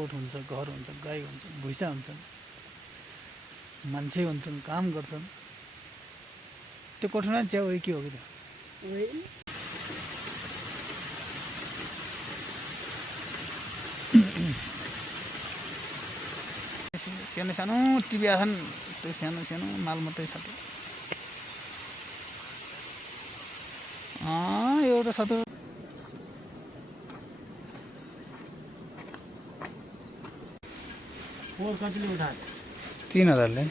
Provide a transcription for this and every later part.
गोठ हुन्छ, घर हुन्छ, गाई हुन्छ, भुइँसा हुन्छन्, मान्छे हुन्छन्, काम गर्छन्। त्यो कठिनाइ चाहिँ हो कि हो कि त सानो सानो टिबिया छन्, त्यो सानो सानो माल मात्रै छ त्यो। एउटा छ त 3000ले।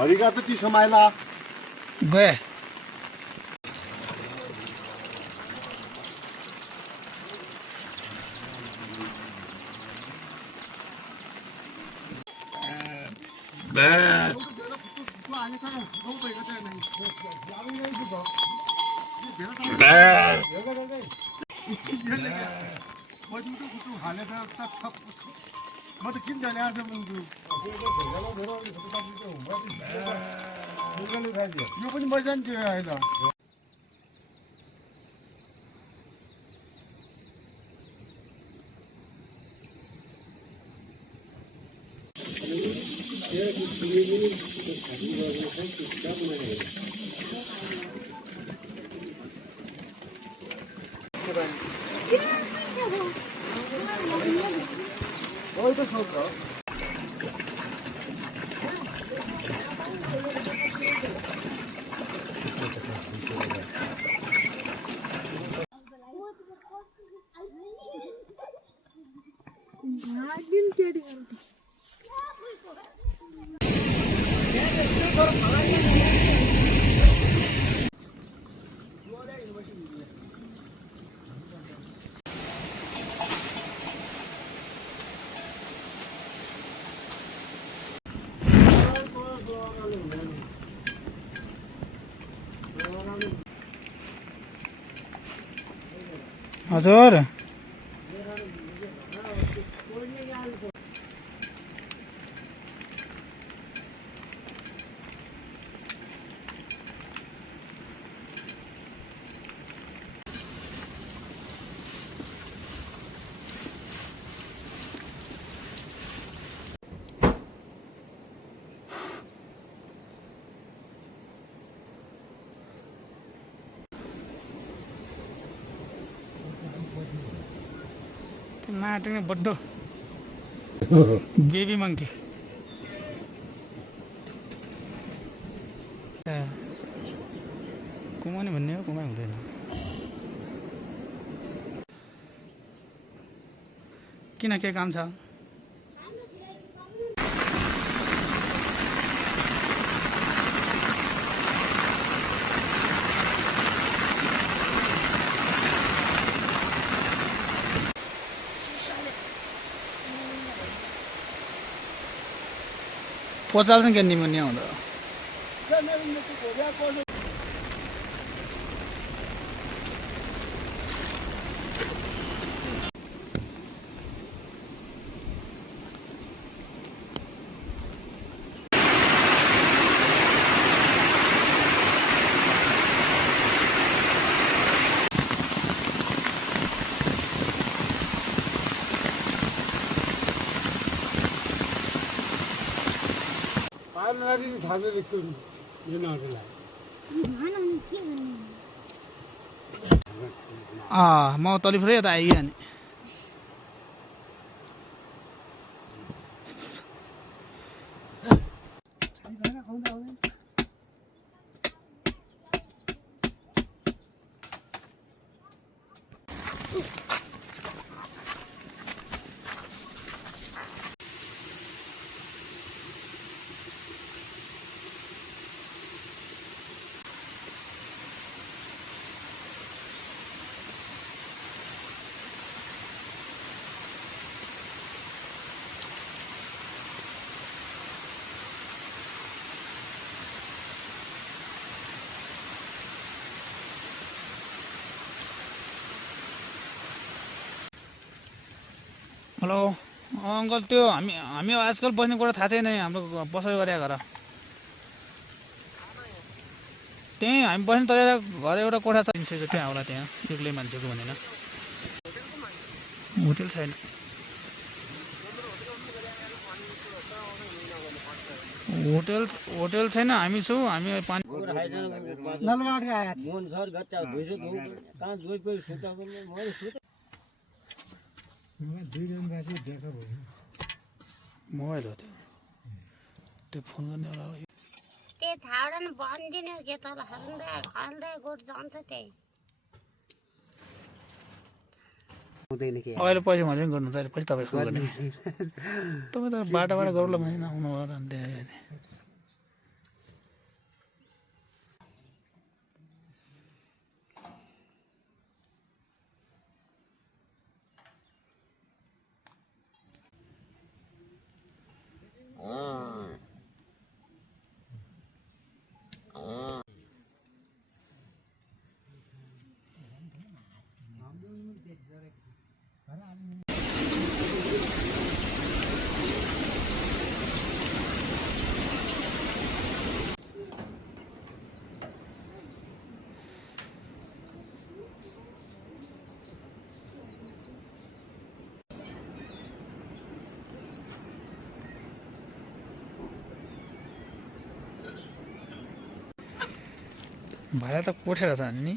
हरिका त ती समाइला गए म त किन जाने आज मुन्जु यो पनि मैदान थियो अहिले हजुर नाटक में बड्डो बेबी मंकी कुमाउने भन्ने हो कुमाइ हुँदैन किन के काम छ पचाल्छ के निमोनिया हुँदा म तली फेरि यता आइगयो नि हेलो अङ्कल त्यो हामी आजकल बस्ने कुरा थाहा छैन हाम्रो बसाइ गरे घर त्यहीँ हामी बस्ने तरेर घर एउटा कोठा 300 जति आउला त्यहाँ एक्लै मान्छेको भनेन होटेल छैन होटेल छैन हामी छौँ हामी पानी मोबाइल हो त्यो फोन गर्ने होला त्यो थाउडन बन्दिने के तल खाँदै गोठ जान्छ त्यही अहिले पैसा मैले पनि गर्नु अहिले पैसा तपाईँको गर्ने तपाईँ त बाटाबाट गरौँला भने आउनु भयो अन्त भाडा त कोठेर छ नि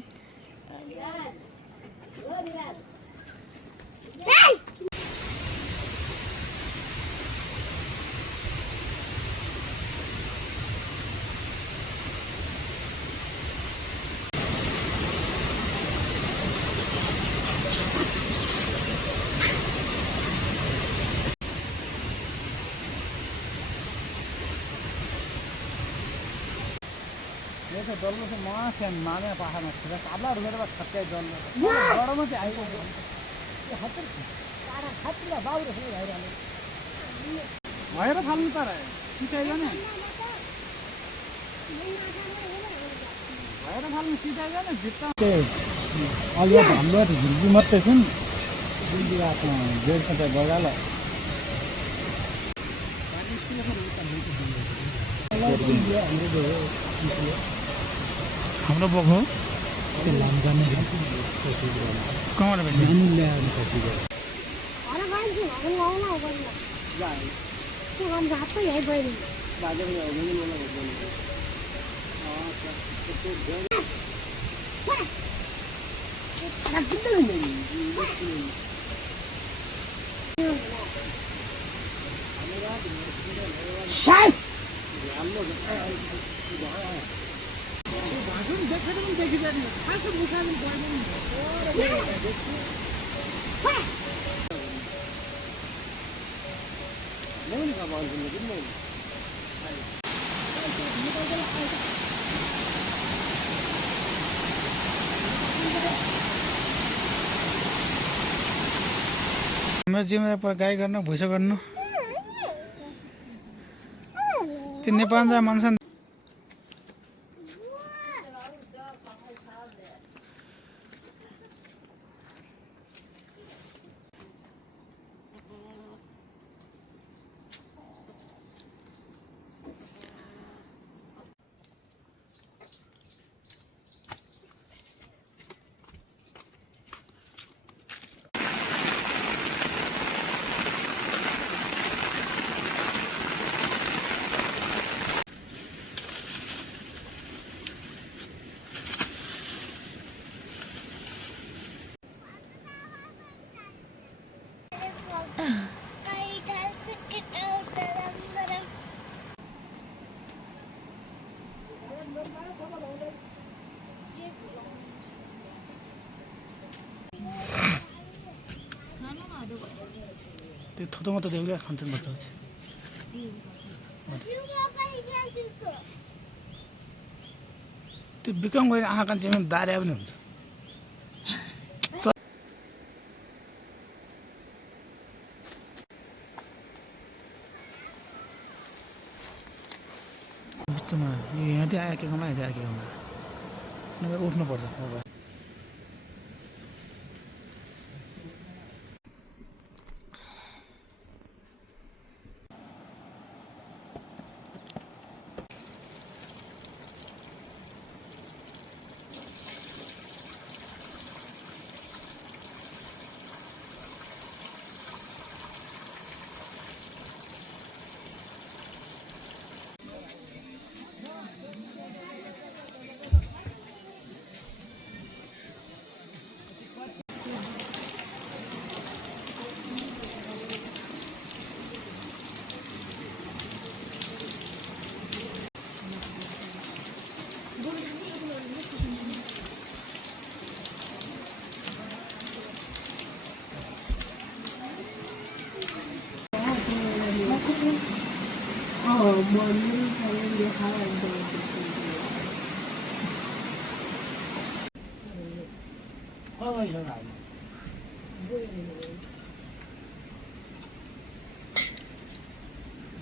जल्लो चाहिँ माथि माने पाखामा छिरा काब्ला रुमेर छक्कै जल्लो गरममा चाहिँ आइरहेको बाउले भएर फाल्नु तर सिटाइयो नि भएर फाल्नु सिटाइयो नि भित्ता अलि हाम्रो झुल्बी मात्रै छन् झुल्बी आफ्नो जेलमा त बगाल हाम्रो बोक हो कहाँबाट हाम्रो जिम्मेदार पर गाई गर्नु भुइँसो गर्नु त्यो नेपाल जा मान्छन् त्यो थोतोमा त देउला खान्छन् बच्चाहरू त्यो बिकम गएर आँखा कान्छेमा दार्या पनि हुन्छ बिचमा यो यहाँ चाहिँ आयो के कमा यहाँ आयो के कमा नभए उठ्नुपर्छ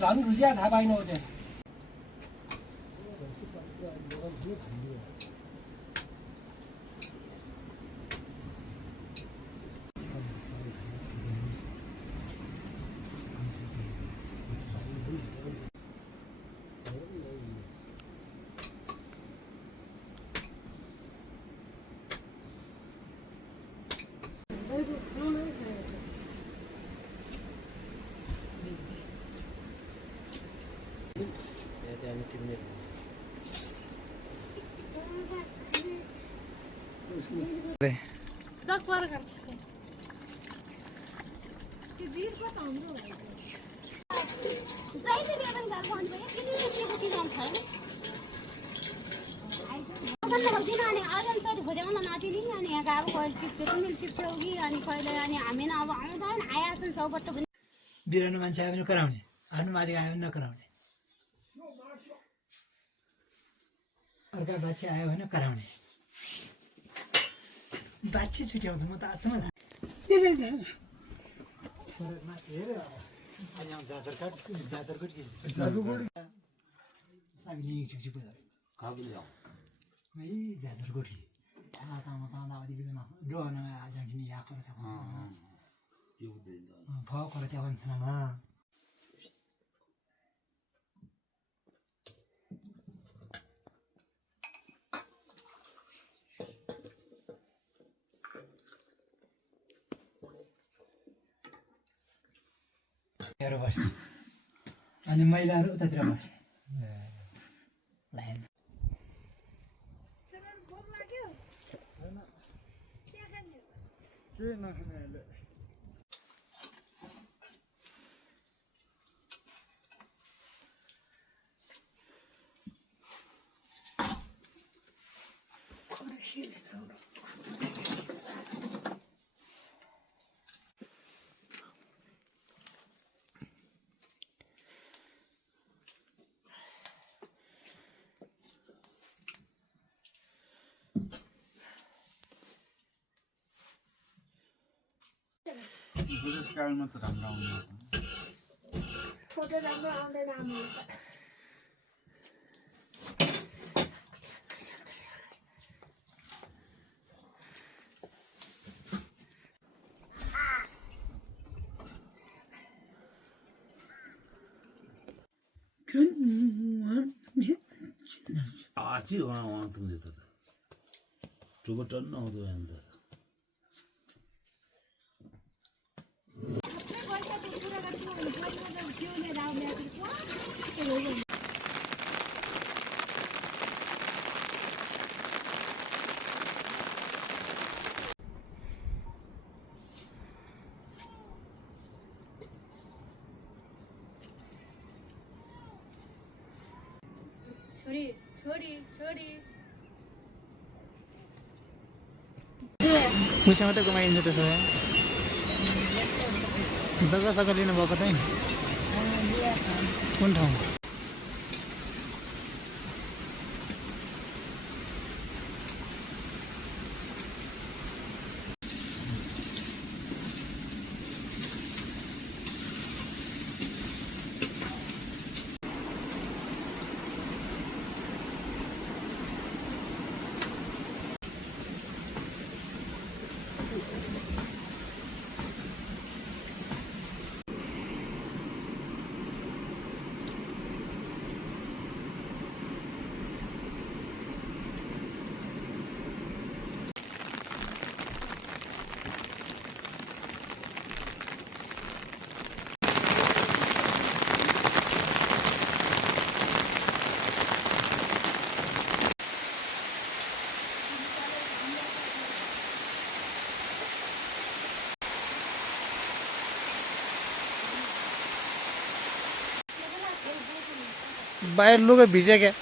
झन् रुसिया थाहा पाइन हो त्यहाँ बिरानो मान्छे आयो भने कराउने आफ्नो मालिक आयो भने नकराउने अर्का बाछी आयो भने कराउने बाछी छुट्याउँछ म त आजसम्म बस्ने अनि महिलाहरू उतातिर बस्ने लाइन के नखाने अहिले बुढेसकालमा त राम्रो आउनु फोटो राम्रो आउँदैन आमा आची उहाँ तुमले त टुबो टन्न आउँदो अन्त छोरी छोरी छोरी पैसा मात्रै कमाइन्छ त्यसो भए जग्गा सग्गा लिनुभएको चाहिँ कुन ठाउँ बाहर लोग भिजे क्या